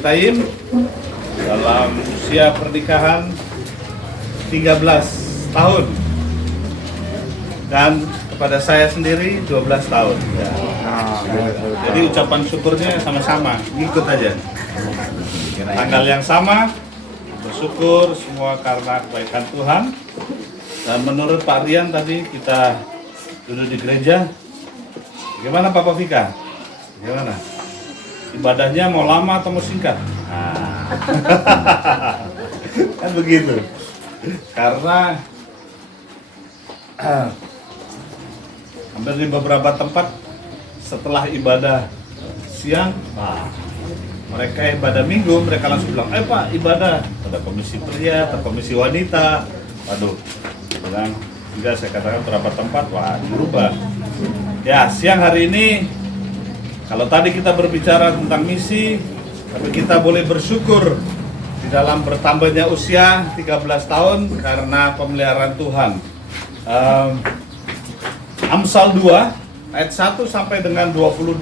Taim dalam usia pernikahan 13 tahun dan kepada saya sendiri 12 tahun. Ya. Jadi ucapan syukurnya sama-sama, ngikut aja. Tanggal yang sama, bersyukur semua karena kebaikan Tuhan. Dan menurut Pak Rian tadi kita duduk di gereja. Gimana Papa Vika? Gimana? Ibadahnya mau lama atau mau singkat? Kan begitu. Karena hampir di beberapa tempat setelah ibadah siang, mereka ibadah minggu, mereka langsung bilang, Pak ibadah. Ada komisi pria, ada komisi wanita. Waduh, bilang, enggak, saya katakan beberapa tempat, dirubah. Ya, siang hari ini kalau tadi kita berbicara tentang misi, tapi kita boleh bersyukur di dalam bertambahnya usia 13 tahun karena pemeliharaan Tuhan. Amsal 2 ayat 1 sampai dengan 22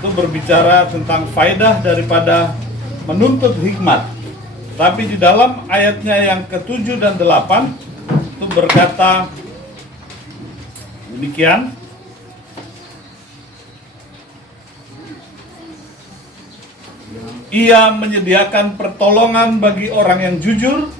itu berbicara tentang faedah daripada menuntut hikmat. Tapi di dalam ayatnya yang ke-7 dan 8 itu berkata demikian. Ia menyediakan pertolongan bagi orang yang jujur,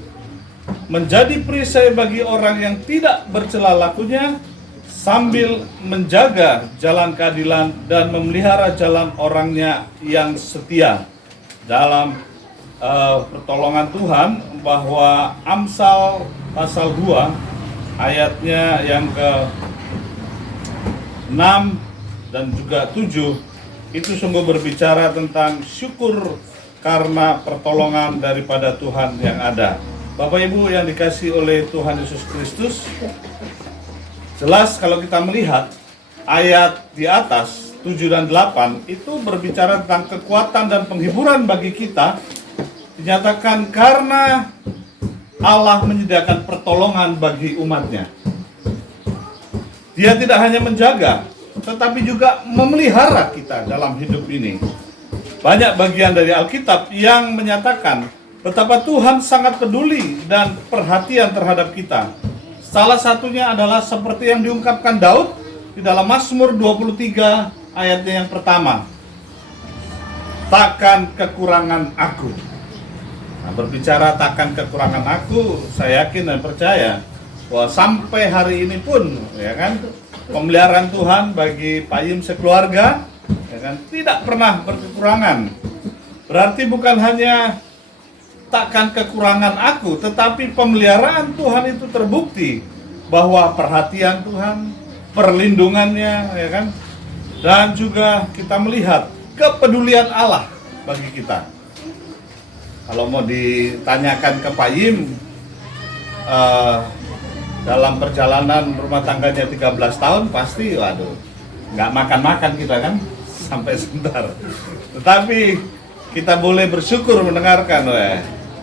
menjadi perisai bagi orang yang tidak bercela lakunya, sambil menjaga jalan keadilan dan memelihara jalan orangnya yang setia. Dalam pertolongan Tuhan, bahwa Amsal pasal 2 ayatnya yang ke-6 dan juga 7 itu sungguh berbicara tentang syukur karena pertolongan daripada Tuhan yang ada. Bapak Ibu yang dikasihi oleh Tuhan Yesus Kristus, jelas kalau kita melihat ayat di atas 7 dan 8 itu berbicara tentang kekuatan dan penghiburan bagi kita. Dinyatakan karena Allah menyediakan pertolongan bagi umatnya. Dia tidak hanya menjaga, tetapi juga memelihara kita dalam hidup ini. Banyak bagian dari Alkitab yang menyatakan betapa Tuhan sangat peduli dan perhatian terhadap kita. Salah satunya adalah seperti yang diungkapkan Daud di dalam Mazmur 23 ayatnya yang pertama. Takkan kekurangan aku. Nah, berbicara takkan kekurangan aku, saya yakin dan percaya bahwa sampai hari ini pun, ya kan, pemeliharaan Tuhan bagi Pak Yim sekeluarga, ya kan, tidak pernah berkekurangan. Berarti bukan hanya takkan kekurangan aku, tetapi pemeliharaan Tuhan itu terbukti bahwa perhatian Tuhan, perlindungannya, ya kan, dan juga kita melihat kepedulian Allah bagi kita. Kalau mau ditanyakan ke Pak Yim, dalam perjalanan rumah tangganya 13 tahun pasti nggak makan-makan kita kan sampai sebentar. Tetapi kita boleh bersyukur mendengarkan,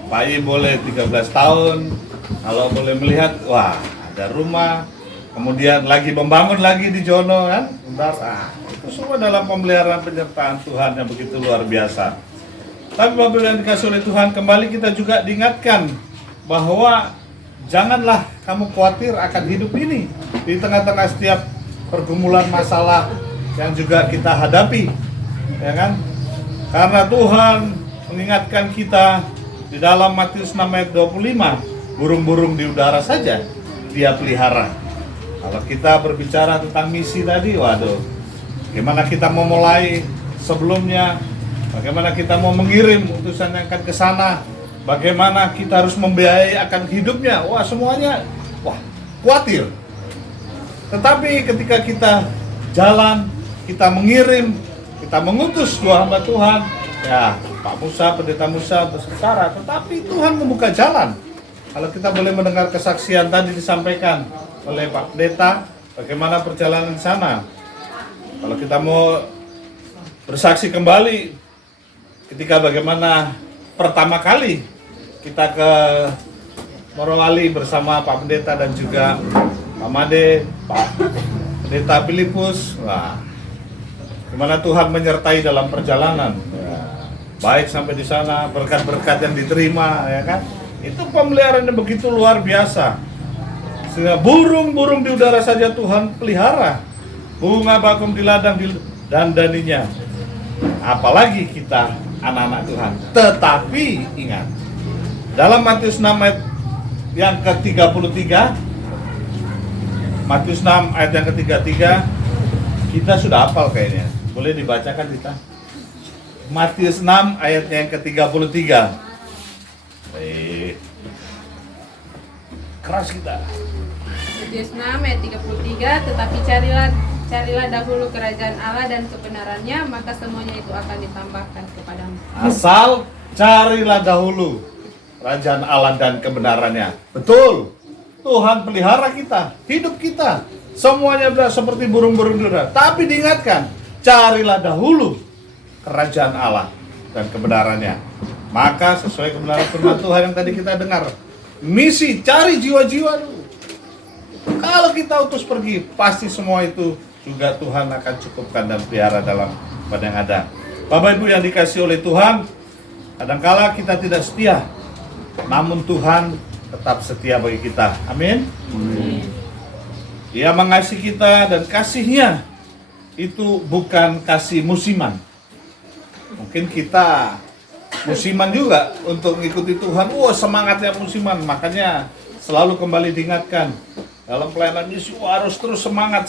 Pak Yim boleh 13 tahun, kalau boleh melihat, ada rumah, kemudian lagi membangun lagi di Jono kan, itu semua dalam pemeliharaan penyertaan Tuhan yang begitu luar biasa. Tapi Bapak yang dikasih oleh Tuhan, kembali kita juga diingatkan bahwa janganlah kamu khawatir akan hidup ini di tengah-tengah setiap pergumulan masalah yang juga kita hadapi, ya kan? Karena Tuhan mengingatkan kita di dalam Matius 6 ayat 25, burung-burung di udara saja Dia pelihara. Kalau kita berbicara tentang misi tadi, gimana kita mau mulai sebelumnya, bagaimana kita mau mengirim utusan yang akan ke sana, bagaimana kita harus membiayai akan hidupnya, semuanya, khawatir. Tetapi ketika kita jalan, kita mengirim, kita mengutus dua hamba Tuhan, ya Pak Musa, Pendeta Musa bersementara, tetapi Tuhan membuka jalan. Kalau kita boleh mendengar kesaksian tadi disampaikan oleh Pak Pendeta, bagaimana perjalanan di sana. Kalau kita mau bersaksi kembali, ketika bagaimana pertama kali kita ke Morowali bersama Pak Pendeta dan juga Pak Made, Pak Pendeta Filipus, gimana Tuhan menyertai dalam perjalanan. baik sampai di sana, berkat-berkat yang diterima, ya kan? Itu pemeliharaan yang begitu luar biasa. Sehingga burung-burung di udara saja Tuhan pelihara, bunga bakung di ladang dandaninya. Apalagi kita anak-anak Tuhan. Tetapi ingat, dalam Matius 6 ayat yang ke-33, Matius 6 ayat yang ke-33, kita sudah hafal kayaknya. Boleh dibacakan kita? Matius 6 ayatnya yang ke-33. Baik. Keras kita. Matius 6 ayat 33, tetapi carilah dahulu kerajaan Allah dan kebenarannya, maka semuanya itu akan ditambahkan kepadamu. Asal carilah dahulu kerajaan Allah dan kebenarannya. Betul. Tuhan pelihara kita, hidup kita. Semuanya sudah seperti burung-burung di udara. Tapi diingatkan, carilah dahulu kerajaan Allah dan kebenarannya. Maka sesuai kebenaran firman Tuhan yang tadi kita dengar, misi cari jiwa-jiwa dulu. Kalau kita utus pergi, pasti semua itu juga Tuhan akan cukupkan dan pelihara dalam pada yang ada. Bapak Ibu yang dikasihi oleh Tuhan, kadangkala kita tidak setia, namun Tuhan tetap setia bagi kita. Amin. Dia mengasihi kita dan kasihnya itu bukan kasih musiman. Mungkin kita musiman juga untuk mengikuti Tuhan. Semangatnya musiman, makanya selalu kembali diingatkan dalam pelayanan misi harus terus semangat.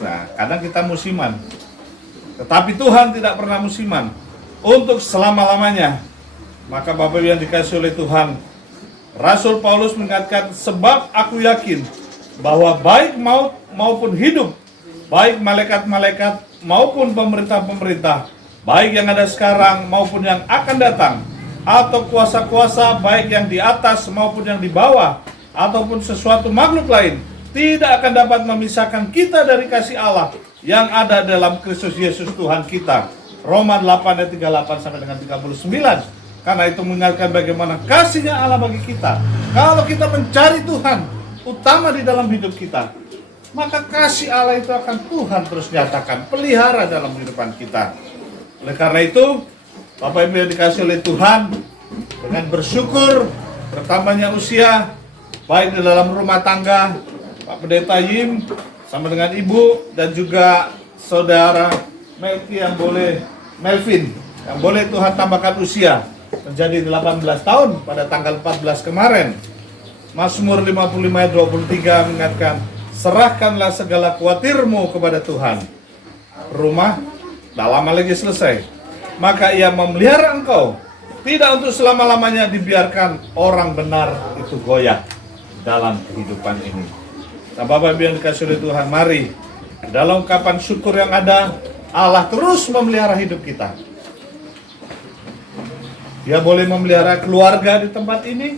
Nah, kadang kita musiman, tetapi Tuhan tidak pernah musiman untuk selama-lamanya. Maka Bapak Ibu yang dikasihi oleh Tuhan, Rasul Paulus mengingatkan, sebab aku yakin bahwa baik maut maupun hidup, baik malaikat-malaikat maupun pemerintah-pemerintah, baik yang ada sekarang maupun yang akan datang, atau kuasa-kuasa baik yang di atas maupun yang di bawah, ataupun sesuatu makhluk lain, tidak akan dapat memisahkan kita dari kasih Allah yang ada dalam Kristus Yesus Tuhan kita. Roma 8 ayat 38 sampai dengan 39. Karena itu mengingatkan bagaimana kasihnya Allah bagi kita. Kalau kita mencari Tuhan utama di dalam hidup kita, maka kasih Allah itu akan Tuhan terus nyatakan, pelihara dalam kehidupan kita. Oleh karena itu, Bapak Ibu yang dikasihi oleh Tuhan, dengan bersyukur bertambahnya usia, baik di dalam rumah tangga, Pak Pendeta Yim sama dengan Ibu dan juga Saudara Melvin yang boleh Tuhan tambahkan usia menjadi 18 tahun pada tanggal 14 kemarin. Mazmur 55 ayat 23 mengingatkan, serahkanlah segala khawatirmu kepada Tuhan. Rumah tak lama lagi selesai, maka Ia memelihara engkau. Tidak untuk selama-lamanya dibiarkan orang benar itu goyah dalam kehidupan ini. Nah, Bapak Ibu yang dikasihi oleh Tuhan, mari dalam ungkapan syukur yang ada, Allah terus memelihara hidup kita. Dia boleh memelihara keluarga di tempat ini,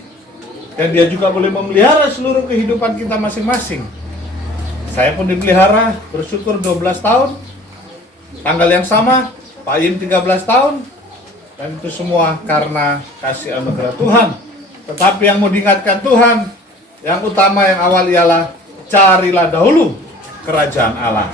dan Dia juga boleh memelihara seluruh kehidupan kita masing-masing. Saya pun dipelihara, bersyukur 12 tahun, tanggal yang sama, Pak Yim 13 tahun, dan itu semua karena kasih anugerah Tuhan. Tetapi yang mau diingatkan Tuhan, yang utama, yang awal ialah carilah dahulu kerajaan Allah.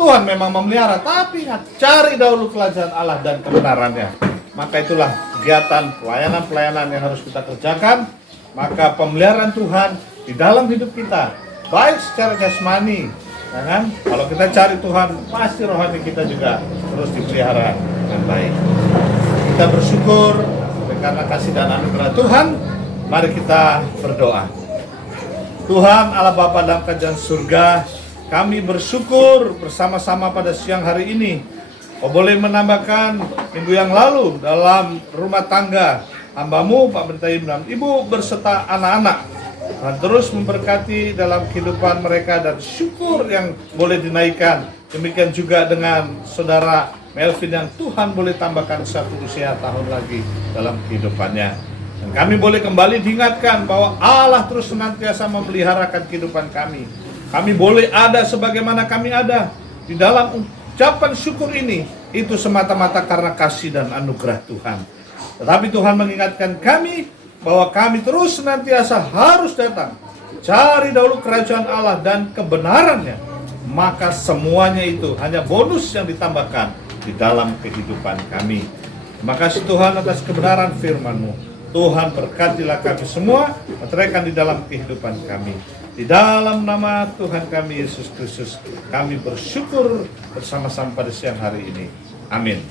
Tuhan memang memelihara, tapi ingat, cari dahulu kerajaan Allah dan kebenarannya. Maka itulah kegiatan pelayanan-pelayanan yang harus kita kerjakan. Maka pemeliharaan Tuhan di dalam hidup kita, baik secara jasmani, ya kan? Kalau kita cari Tuhan, pasti rohani kita juga terus dipelihara dengan baik. Kita bersyukur karena kasih dan anugerah Tuhan. Mari kita berdoa. Tuhan Allah Bapa dalam kerajaan surga, kami bersyukur bersama-sama pada siang hari ini. Kau boleh menambahkan minggu yang lalu dalam rumah tangga hamba-Mu Pak Pendeta Yim dan Ibu berserta anak-anak, dan terus memberkati dalam kehidupan mereka, dan syukur yang boleh dinaikkan. Demikian juga dengan Saudara Melvin yang Tuhan boleh tambahkan satu usia tahun lagi dalam kehidupannya. Dan kami boleh kembali diingatkan bahwa Allah terus senantiasa memeliharakan kehidupan kami. Kami boleh ada sebagaimana kami ada. Di dalam ucapan syukur ini, itu semata-mata karena kasih dan anugerah Tuhan. Tetapi Tuhan mengingatkan kami bahwa kami terus senantiasa harus datang, cari dahulu kerajaan Allah dan kebenarannya. Maka semuanya itu hanya bonus yang ditambahkan di dalam kehidupan kami. Terima kasih Tuhan atas kebenaran firman-Mu. Tuhan berkatilah kami semua, meteraikan di dalam kehidupan kami. Di dalam nama Tuhan kami Yesus Kristus, kami bersyukur bersama-sama pada siang hari ini. Amin.